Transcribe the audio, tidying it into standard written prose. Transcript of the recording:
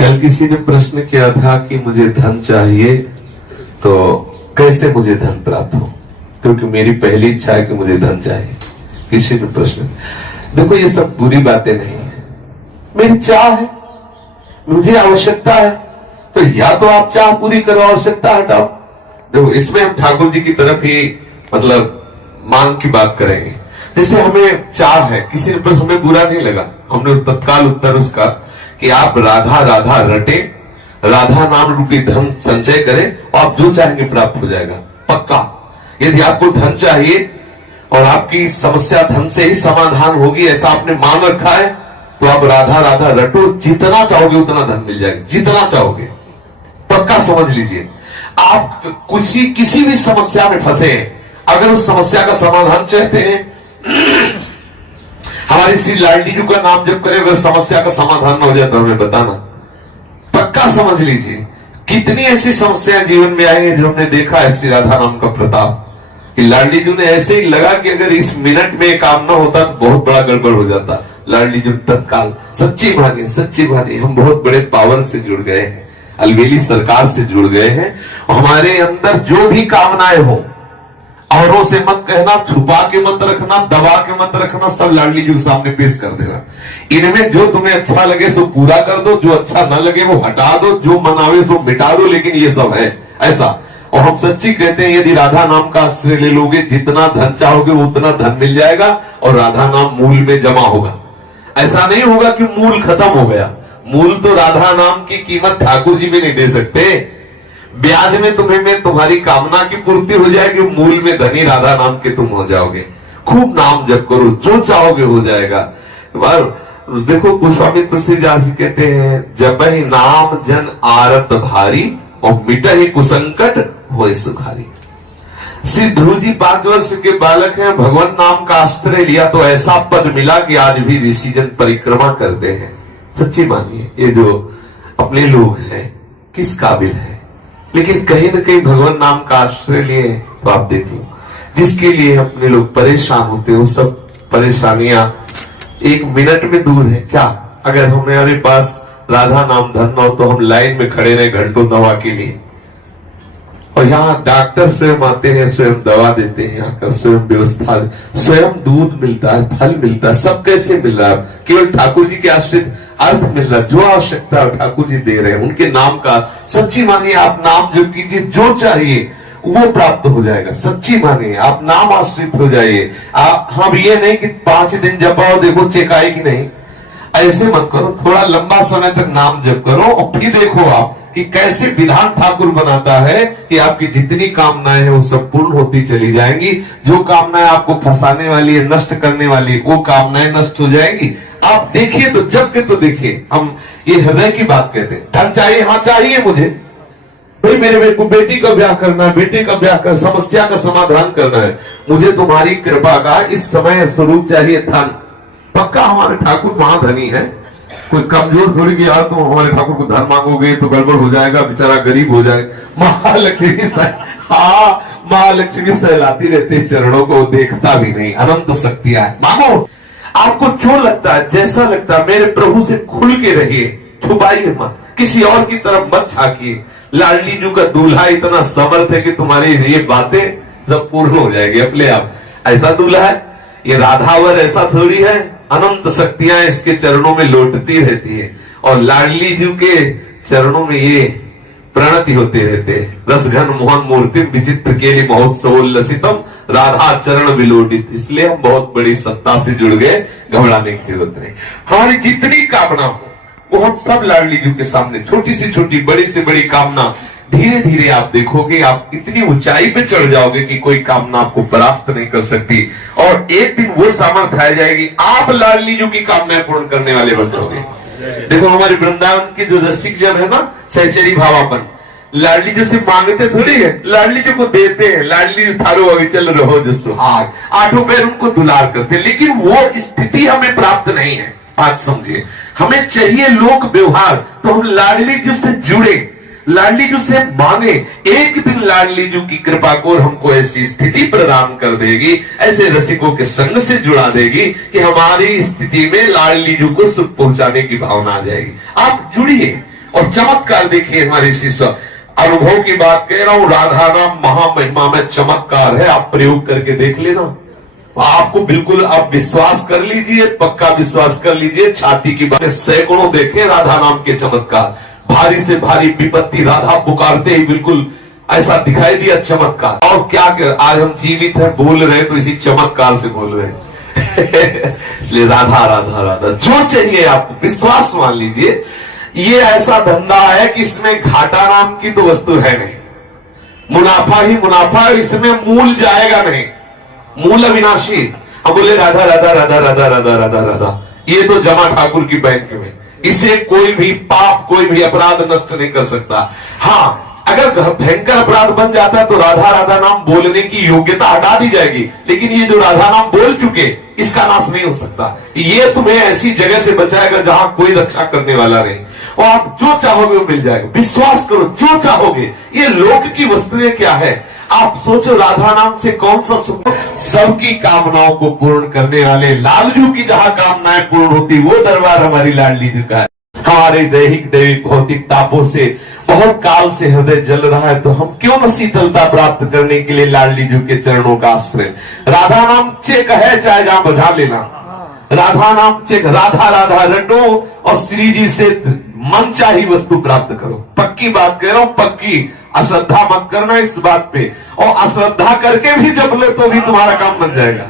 कल किसी ने प्रश्न किया था कि मुझे धन चाहिए तो कैसे मुझे धन प्राप्त हो, क्योंकि मेरी पहली इच्छा है कि मुझे धन चाहिए। किसी ने प्रश्न, देखो ये सब बुरी बातें नहीं है, मेरी चाह है, मुझे आवश्यकता है, तो या तो आप चाह पूरी करो, आवश्यकता हटाओ। देखो इसमें हम ठाकुर जी की तरफ ही मतलब मांग की बात करेंगे। जैसे हमें चाह है, किसी पर हमें बुरा नहीं लगा, हमने तत्काल उत्तर उसका कि आप राधा राधा रटे, राधा नाम रूपी धन संचय करें और आप जो चाहेंगे प्राप्त हो जाएगा पक्का। यदि आपको धन चाहिए और आपकी समस्या धन से ही समाधान होगी ऐसा आपने मान रखा है, तो आप राधा राधा रटो, जितना चाहोगे उतना धन मिल जाएगा, जितना चाहोगे पक्का। समझ लीजिए, आप किसी भी समस्या में फंसे हैं, अगर उस समस्या का समाधान चाहते हैं, हमारी श्री लाडली जी का नाम जब करें अगर समस्या का समाधान न हो जाए तो हमें बताना, पक्का समझ लीजिए। कितनी ऐसी समस्याएं जीवन में आई है जो हमने देखा है श्री राधा नाम का प्रताप, कि लाडली जी ने ऐसे ही लगा कि अगर इस मिनट में काम न होता तो बहुत बड़ा गड़बड़ हो जाता। लाडली जी तत्काल सच्ची भानी हम बहुत बड़े पावर से जुड़ गए हैं, अलवेली सरकार से जुड़ गए हैं। हमारे अंदर जो भी कामनाएं हो, औरों से मत कहना, छुपा के मत रखना, दबा के मत रखना, सब लाडली जी के सामने पेश कर देना। इनमें जो तुम्हें अच्छा लगे सो पूरा कर दो, जो अच्छा न लगे वो हटा दो, जो मनावे सो मिटा दो, लेकिन ये सब है ऐसा। और हम सच्ची कहते हैं, यदि राधा नाम का आश्रय ले लोगे, जितना धन चाहोगे उतना धन मिल जाएगा और राधा नाम मूल में जमा होगा। ऐसा नहीं होगा कि मूल खत्म हो गया, मूल तो राधा नाम की कीमत ठाकुर जी भी नहीं दे सकते। ब्याज में तुम्हारी कामना की पूर्ति हो जाएगी, मूल में धनी राधा नाम के तुम हो जाओगे। खूब नाम जप करो, जो चाहोगे हो जाएगा। देखो गोस्वामी तुलसीदास जी कहते हैं, जब ही नाम जन आरत भारी और मिट ही कुसंकट होए सुखारी। श्री ध्रुव जी 5 वर्ष के बालक हैं, भगवान नाम का आश्रय लिया तो ऐसा पद मिला कि आज भी ऋषिजन परिक्रमा करते हैं। सच्ची मानिए, ये जो अपने लोग हैं किस काबिल है, लेकिन कहीं न कहीं भगवान नाम का आश्रय लिए तो आप देख लो, जिसके लिए अपने लोग परेशान होते हो, सब परेशानियां 1 मिनट में दूर है। क्या अगर हमारे पास राधा नाम धन हो तो हम लाइन में खड़े रहे घंटों दवा के लिए, और यहाँ डॉक्टर स्वयं आते हैं, स्वयं दवा देते हैं, यहाँ का स्वयं व्यवस्था, स्वयं दूध मिलता है, फल मिलता है, सब कैसे मिल रहा है? केवल ठाकुर जी के आश्रित अर्थ मिल रहा है, जो आवश्यकता ठाकुर जी दे रहे हैं उनके नाम का। सच्ची मानिए, आप नाम जप कीजिए, जो चाहिए वो प्राप्त हो जाएगा। सच्ची मानिए, आप नाम आश्रित हो जाइए। आप हम ये नहीं कि 5 दिन जपाओ देखो चेक आएगी, नहीं, ऐसे मत करो। थोड़ा लंबा समय तक नाम जप करो और फिर देखो आप कि कैसे विधान ठाकुर बनाता है कि आपकी जितनी कामनाएं हैं वो सब पूर्ण होती चली जाएंगी। जो कामनाएं आपको फंसाने वाली है, नष्ट करने वाली, वो कामनाएं नष्ट हो जाएंगी। आप देखिए तो, जब के तो देखिए। हम ये हृदय की बात कहते हैं, धन चाहिए, हाँ चाहिए मुझे भाई, मेरे को बेटी का ब्याह करना है, बेटे का ब्याह कर, समस्या का समाधान करना है, मुझे तुम्हारी कृपा का इस समय स्वरूप चाहिए धन। पक्का हमारे ठाकुर महाधनी है, कोई कमजोर थोड़ी कि यार तुम हमारे ठाकुर को धन मांगोगे तो गड़बड़ हो जाएगा, बेचारा गरीब हो जाएगा। महालक्ष्मी हाँ, महालक्ष्मी सहलाती रहती चरणों को, देखता भी नहीं, अनंत शक्तियां है। मांगो, आपको जो लगता है, जैसा लगता है, मेरे प्रभु से खुल के रहिए, छुपाइए मत, किसी और की तरफ मत झांकिए। लाडली जी का दूल्हा इतना समर्थ है कि तुम्हारी ये बातें सब पूर्ण हो जाएगी अपने आप। ऐसा दूल्हा है, ये राधावर ऐसा थोड़ी है, अनंत शक्तियां इसके चरणों में लौटती रहती है, और लाडली जी के चरणों में ये प्रणति होते रहते हैं। रसघन मोहन मूर्ति विचित्र के लिए महोत्सवोल्लसितम राधा चरण विलोडित। इसलिए हम बहुत बड़ी सत्ता से जुड़ गए, घबराने की जरूरत नहीं। हमारी जितनी कामना हो वो हम सब लाडली जी के सामने, छोटी से छोटी, बड़ी से बड़ी कामना, धीरे धीरे आप देखोगे आप इतनी ऊंचाई पे चढ़ जाओगे कि कोई कामना आपको परास्त नहीं कर सकती। और एक दिन वो सामर्थ्य आ जाएगी, आप लाडली जी की कामनाएं पूर्ण करने वाले बन जाओगे। देखो हमारे वृंदावन के जो रसिक जन है ना, सहचरी भावापन, लाडली जी से मांगते थोड़ी है, लाडली जी को देते हैं। लाडली जी थारो अविचल रहो जो सुहाग, 8 पैर उनको दुलार करते, लेकिन वो स्थिति हमें प्राप्त नहीं है। बात समझिए, हमें चाहिए लोक व्यवहार, तो हम लाडली जी से जुड़े, लाडली जी से मांगे। एक दिन लाडली जी की कृपा को हमको ऐसी स्थिति प्रदान कर देगी, ऐसे रसिकों के संग से जुड़ा देगी कि हमारी स्थिति में लाडली जी को सुख पहुंचाने की भावना आ जाएगी। आप जुड़िए, और चमत्कार देखिए हमारे शिष्य, अनुभव की बात कह रहा हूं, राधा नाम महामहिमा में चमत्कार है, आप प्रयोग करके देख लेना, आपको बिल्कुल आप विश्वास कर लीजिए, पक्का विश्वास कर लीजिए, छाती की बात, सैकड़ों देखे राधा नाम के चमत्कार, भारी से भारी विपत्ति राधा पुकारते ही बिल्कुल ऐसा दिखाई दिया चमत्कार। और क्या कर, आज हम जीवित हैं, बोल रहे तो इसी चमत्कार से बोल रहे हैं इसलिए राधा राधा राधा, जो चाहिए आपको विश्वास मान लीजिए। ये ऐसा धंधा है कि इसमें घाटा नाम की तो वस्तु है नहीं, मुनाफा ही मुनाफा, इसमें मूल जाएगा नहीं, मूल अविनाशी। हम बोले राधा राधा राधा राधा राधा राधा राधा, ये तो जमा ठाकुर की बैंक में, इसे कोई भी पाप, कोई भी अपराध नष्ट नहीं कर सकता। हाँ, अगर भयंकर अपराध बन जाता है तो राधा राधा नाम बोलने की योग्यता हटा दी जाएगी, लेकिन ये जो राधा नाम बोल चुके, इसका नाश नहीं हो सकता। ये तुम्हें ऐसी जगह से बचाएगा जहां कोई रक्षा करने वाला नहीं, और आप जो चाहोगे वो मिल जाएगा। विश्वास करो, जो चाहोगे। ये लोक की वस्तुएं क्या है, आप सोचो, राधा नाम से कौन सा सुख, सबकी कामनाओं को पूर्ण करने वाले लालजू की जहां कामनाएं पूर्ण होती, वो दरबार हमारी लाडली जी का है। हमारे दैहिक दैविक भौतिक तापों से बहुत काल से हृदय जल रहा है, तो हम क्यों न शीतलता प्राप्त करने के लिए लाडली जी के चरणों का आश्रय। राधा नाम चेक है, चाहे जहां बजा लेना, राधा नाम चेक, राधा राधा रटो और श्री जी से मन चाही वस्तु प्राप्त करो। पक्की बात कह रहा हूं, पक्की, अश्रद्धा मत करना इस बात पे, और अश्रद्धा करके भी जब ले तो भी तुम्हारा काम बन जाएगा।